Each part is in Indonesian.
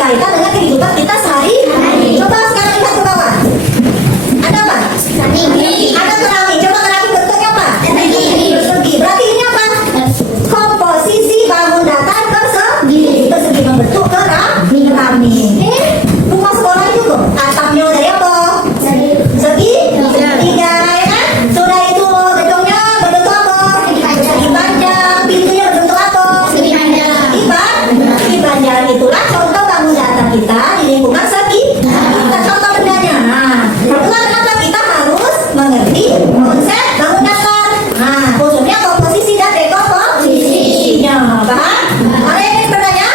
berkaitan dengan kehidupan kita sehari-hari. Coba sekarang lihat ke bawah. Ada apa? Ada keramik. Coba keramik bentuknya apa? Persegi. Berarti ini apa? Komposisi bangun datar persegi. Persegi membentuk keramik. Rumah sekolah juga atapnya dari apa? Segi tiga, ya kan? Sudah itu gedungnya berbentuk apa? Segi panjang. Pintunya berbentuk apa? Segi panjang. Itulah contoh bangun datar kita di lingkungan segi. Kita contoh bendanya. Nah, itulah kenapa kita harus mengerti konsep bangun datar. Nah, khususnya komposisi dan dekomposisinya. Paham? Ada yang bertanya?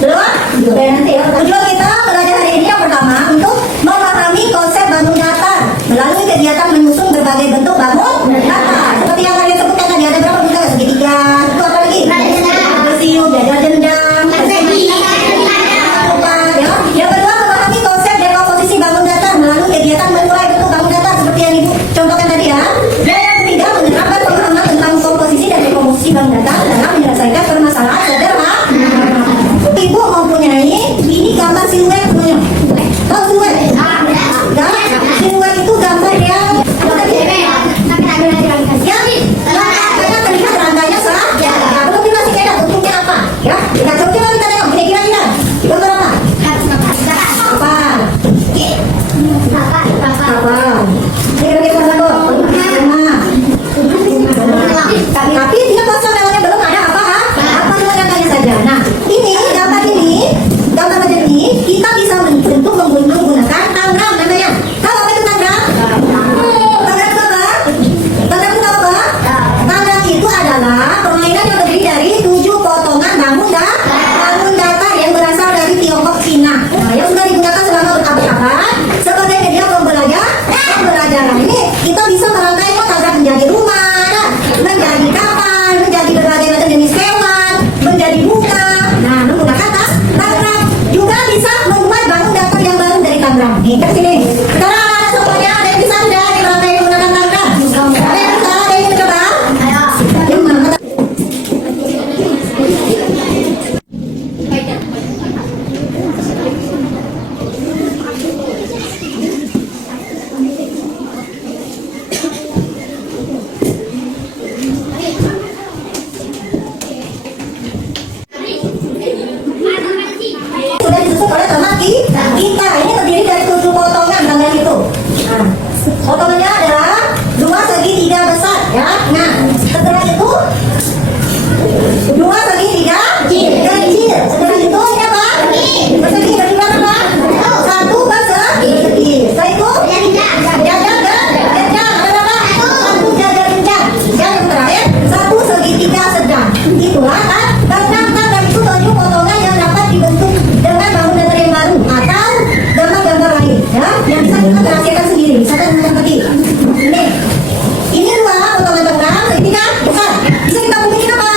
Belum? Oke, nanti ya. Tujuan kita belajar hari ini yang pertama untuk memahami konsep bangun datar melalui kegiatan menyusun berbagai bentuk bangun datar. Seperti yang kalian sebutkan tadi, ada berapa bentuk? Segitiga, itu apa lagi? Museum, jajal jendang, yang kedua memahami konsep dekomposisi bangun datar melalui kegiatan mengurai bentuk bangun datar seperti yang Ibu contohkan tadi ya. Dan yang ketiga menerapkan pemahaman tentang komposisi dan dekomposisi bangun datar dalam menyelesaikan permasalahan sederhana. Ibu mempunyai ini gambar siluet semuanya. Tahu siluet? Siluet itu gambar yang terlihat rantainya saja. Nah, belum masih kayak bentuknya apa? Ya, kita coba kita tengok kira-kira. Gambar apa? Kapal. Kira-kira apa? Tapi tidak kosong namanya belum ada apa? Apa namanya saja. Nah, gambar macam ini kita bisa bentuk menggunakan tangram namanya. Tahu apa itu tangram? Tangram itu apa? Tangram itu apa? Tangram itu adalah permainan yang terdiri dari 7 potongan bangun datar yang berasal dari Tiongkok, Cina. Nah, yang sudah digunakan selama berabad-abad sebagai media pembelajaran. Ini kita bisa merangkai tangram menjadi rumah, menjadi kapal, menjadi berbagai macam jenis hewan, menjadi bunga. Nah, menggunakan tangram juga bisa membuat bangun datar yang baru dari tangram. Nih, ke sini. Sekarang ada semuanya, ada yang bisa sudah merangkai menggunakan tangram. Ada yang bisa, ada yang coba. Yang mana? Sudah disusun oleh teman kita. Ini terdiri dari 7 potongan tangan itu. Nah, potongannya adalah 2 segi 3 besar, ya. Nah, setelah itu 2 segi 3 kecil. Setelah itu ini apa? Persegi dari mana apa? 1 persegi. Setelah itu jajal genjang. Ada apa? 1 jajal genjang. Yang terakhir 1 segitiga sedang. Itulah kan? Tangram itu 7 potongan yang dapat dibentuk dengan bangun datar yang baru atau gambar-gambar lain, ya, yang bisa kita rahasiakan sendiri. Misalkan seperti ini 2 potongan tangram segitiga besar. Bisa kita bentukin apa?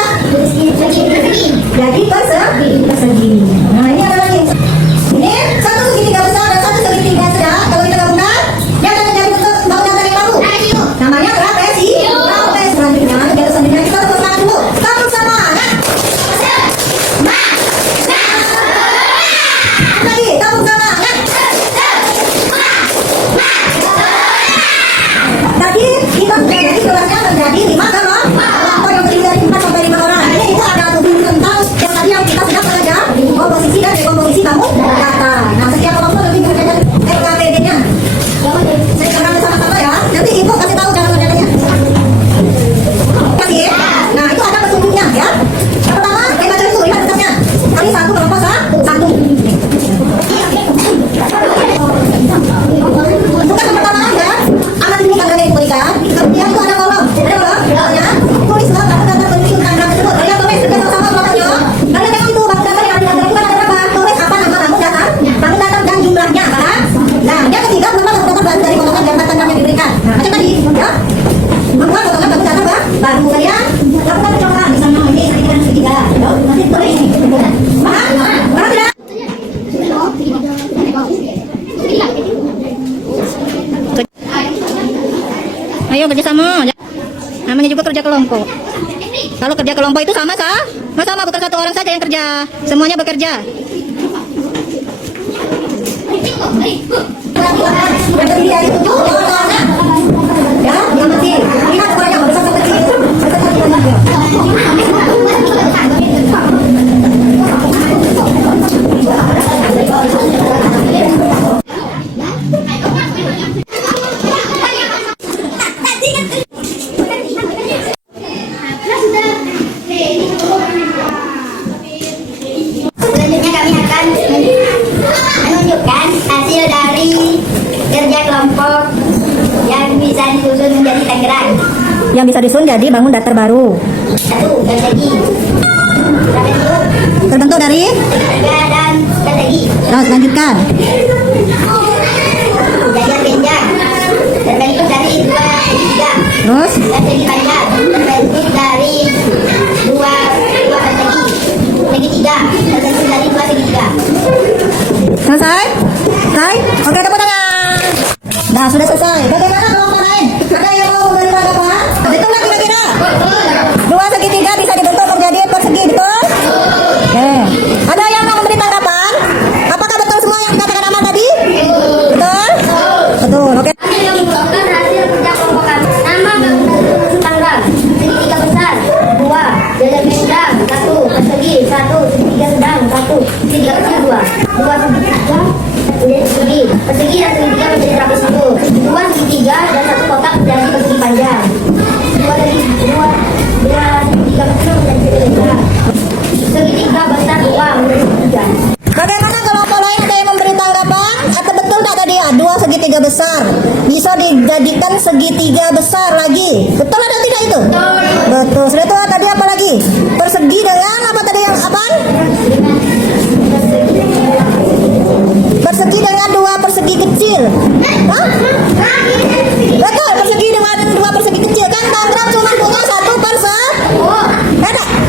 Jadi persegi. Nah, ini ada lagi. Ini 1 segitiga besar dan 1 segitiga sedang. Kalau kita gabungkan, dia akan menjadi bentuk bangun datar yang baru. Namanya trapezi. Selanjutnya, kita teruskan dulu. Kamu sama anak. Lagi, kamu sama anak. Tadi kita menjadi kelasnya menjadi 5 kelompok yang terdiri dari 4 sampai 5 orang. Ini itu ada tujuh tentang yang tadi yang kita sudah belajar, komposisi dan dekomposisi bangun datar. Nah, setiap kelompok nanti berdasarkan RKPD-nya. Saya akan sama-sama ya. Nanti ibu kasih tahu cara kerjanya. Kasih ya. Nah, itu ada petunjuknya ya. Yang pertama, saya baca dulu lihat bentuknya. Kali 1 kelompok 1. Bukan yang pertama ya. Amat ini tanggal yang diberikan. Kemudian itu ada kolom. Ada kolom. Ya. Tulislah bangun datar penunjuk tangram tersebut. Kalian tulis bersama-sama kelompoknya. Kalian tengok itu bangun datar yang diantara itu ada berapa? Tulis apa nama bangun datar dan jumlahnya, paham? Nah, yang ketiga memang bangun datar baru dari potongan gambar tangram yang diberikan. Nah, macam tadi, ya. Membuat potongan bangun datar baru kalian. Lakukan coba misalnya ini segitiga. Nanti tulis ini. Paham? Paham tidak? Ayo kerjasama. Namanya juga kerja kelompok. Kalau kerja kelompok itu sama bukan satu orang saja yang kerja, semuanya bekerja. Yang terdiri dari 7 ya, yang kecil. Lihat ukurannya besar atau kecil. Selanjutnya kami akan menunjukkan hasil dari kerja kelompok yang bisa disusun menjadi Tangerang. Yang bisa disusun jadi bangun datar baru. 1. Strategi. Terbentuk dari. Harga dan strategi. Terus lanjutkan. Jajar benjang terbentuk dari 2 segitiga. Terus Strategi panjang terbentuk dari 2 strategi. Segitiga terbentuk dari 2 segitiga. selesai. Selesai. Oke, tepuk tangan. Nah, sudah selesai. Bagaimana kelompok lain? Ada yang mau memberi tanggapan? Betul nggak kira-kira? 2 segitiga bisa dibentuk menjadi persegi, betul? Oke. Ada yang mau memberi tanggapan? Apakah betul semua yang dikatakan Amal tadi? Betul? Betul. Oke. Hasil yang merupakan hasil kerja kelompok kami. Nama bangunan Tangerang. Segitiga besar 2. Jajar benjang 1. Persegi 1. Segitiga sedang 1. Segitiga kecil 2. 2 segitiga menjadi persegi. Persegi dan segitiga menjadi trapez itu. 2 segitiga dan 1 kotak menjadi persegi panjang. 2 segitiga kecil menjadi segitiga. Segitiga besar 2 menjadi segitiga. Bagaimana kelompok lain, ada yang memberi tanggapan? Atau betul nggak tadi ya? 2 segitiga besar bisa dijadikan segitiga besar lagi. Betul atau tidak itu? Betul. Sudah itu tadi apa lagi? Persegi dengan apa tadi yang apa? Persegi dengan 2 persegi kecil. Hah? Betul, persegi dengan 2 persegi kecil. Kan Tangerang cuma punya 1 persegi.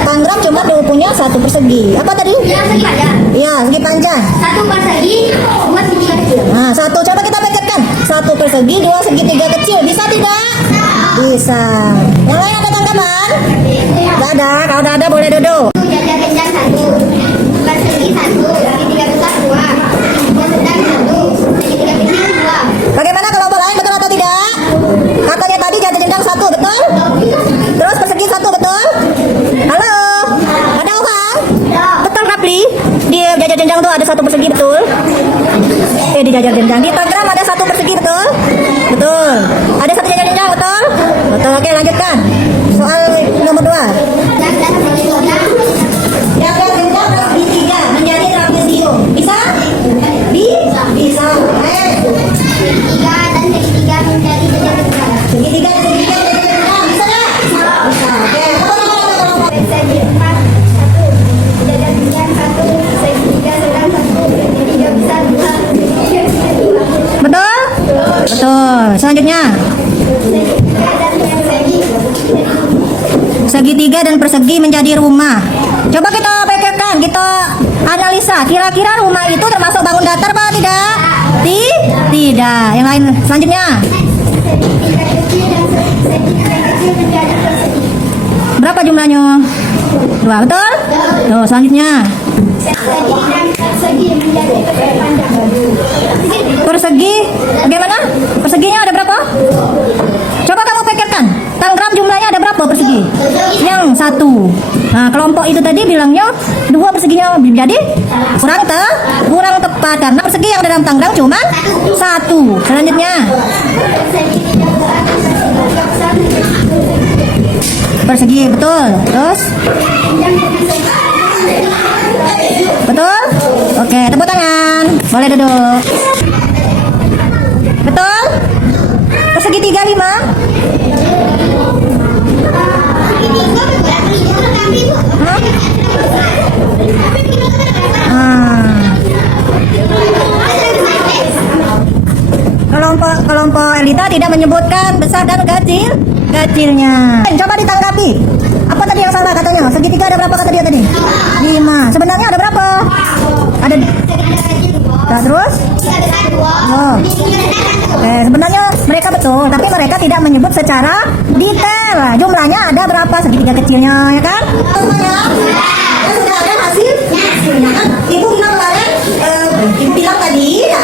Tangerang cuma punya 1 persegi. Apa tadi? Yang segi panjang. Iya, segi panjang. 1 persegi 2 segitiga kecil. Nah, 1 coba kita pikirkan. 1 persegi, 2 segitiga kecil. Bisa tidak? Bisa. Yang lain ada tanggapan? Tidak ada. Kalau tidak ada boleh duduk. Jajar benjang 1. Persegi 1. Segitiga besar 2. Segitiga sedang 1. Segitiga kecil 2. Bagaimana kelompok lain, betul atau tidak? Katanya tadi jajar jenjang 1, betul? Terus persegi 1, betul? Halo? Ada orang? Betul, Rapli? Di jajar jenjang tuh ada 1 persegi, betul? Di jajar jenjang. Di Tangerang ada 1 persegi, betul? Betul. Ada 1 jajar jenjang, betul? Betul. Oke, lanjutkan. Soal nomor 2. Jajar jenjang segitiga menjadi trapezium. Bisa? Bisa. Bisa. Segitiga dan segitiga menjadi jajar besar. Segitiga dan segitiga menjadi jenjang. Bisa nggak? Bisa. Oke. Persegi 4. 1. Jajar benjang 1. Segitiga sedang 1. Segitiga besar 2. Segitiga kecil 2. Betul? Betul. Selanjutnya. Segitiga dan persegi. Segitiga dan persegi menjadi rumah. Coba kita pikirkan, kita analisa. Kira-kira rumah itu termasuk bangun datar apa tidak? Tidak. Yang lain selanjutnya. Segitiga kecil dan segitiga kecil menjadi persegi. Berapa jumlahnya? 2, betul? Tuh, selanjutnya. Persegi dan persegi menjadi persegi panjang. Persegi, bagaimana? Perseginya ada berapa? Coba kamu pikirkan. Tangerang jumlahnya ada berapa persegi? Yang 1. Nah, kelompok itu tadi bilangnya 2 perseginya jadi kurang tepat karena persegi yang ada dalam Tangerang cuma 1. Selanjutnya. Persegi, betul. Terus? Betul? Oke, tepuk tangan. Boleh duduk. Betul? Persegi 3, 5. Hah? Kelompok Elita tidak menyebutkan besar dan kecilnya. Coba ditanggapi. Apa tadi yang salah katanya? Segitiga ada berapa kata dia tadi? 5. Sebenarnya ada berapa? Ada. Nah, terus? Oh. Sebenarnya mereka betul, tapi mereka tidak menyebut secara detail. Jumlahnya ada berapa segitiga kecilnya, ya kan? Sudah ada hasilnya kan? Ibu bilang kemarin, ibu bilang tadi, ya,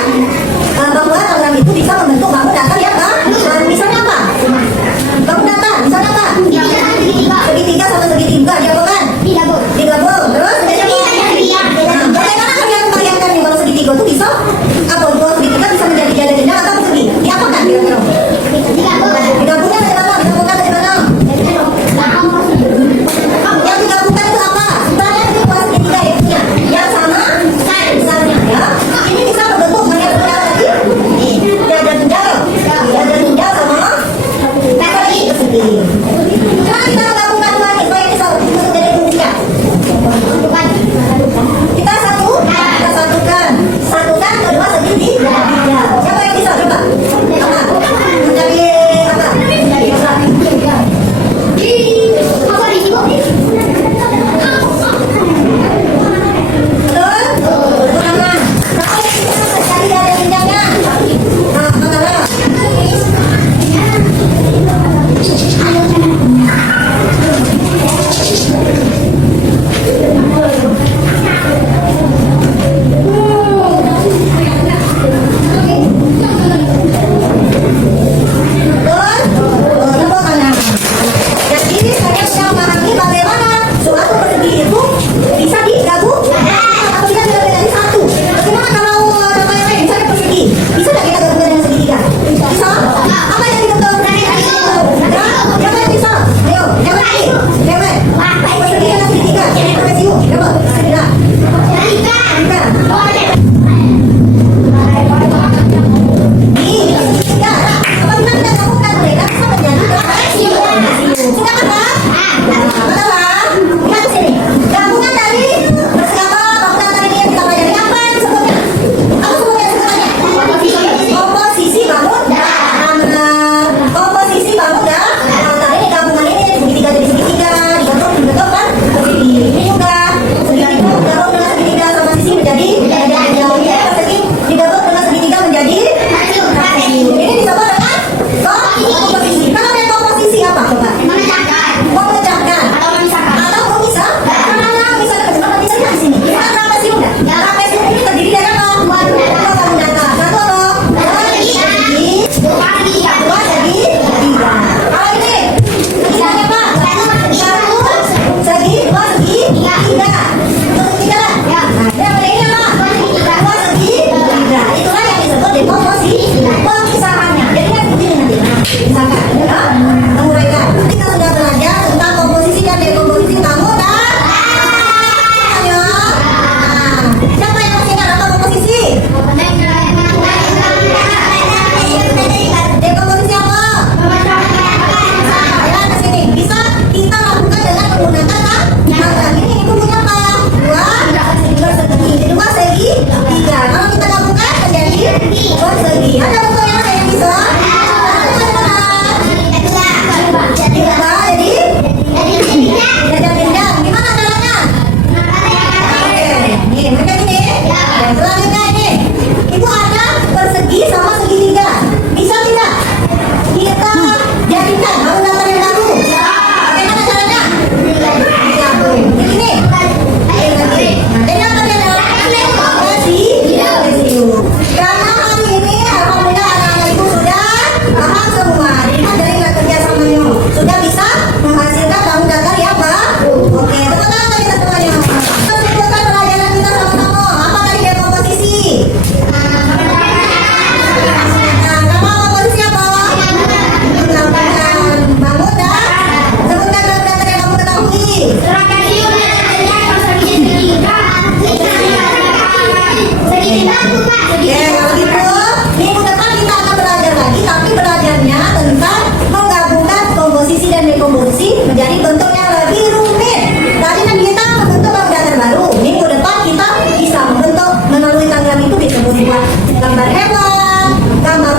Ibu ada persegi sama segitiga. Bisa tidak? Kita jadikan bangunan yang baru. Bagaimana caranya? Begini. Dengan karena hari ini alhamdulillah anak-anak ibu sudah paham semua. Dari kerjasamanya sudah bisa menghasilkan bangun datar yang baru. Oke, tepuk tangan tadi semuanya. Kita sebutkan pelajaran kita sama-sama. Apa tadi dia komposisi? Nama komposisi apa? Bangun dan sebutkan bangun datar yang kamu ketahui. Ya, kalau gitu, minggu depan kita akan belajar lagi, tapi belajarnya tentang menggabungkan komposisi dan dekomposisi menjadi bentuk yang lebih rumit. Tadi kan kita membentuk bangun datar baru. Minggu depan kita bisa membentuk melalui tanggal itu bisa membuat gambar hewan, gambar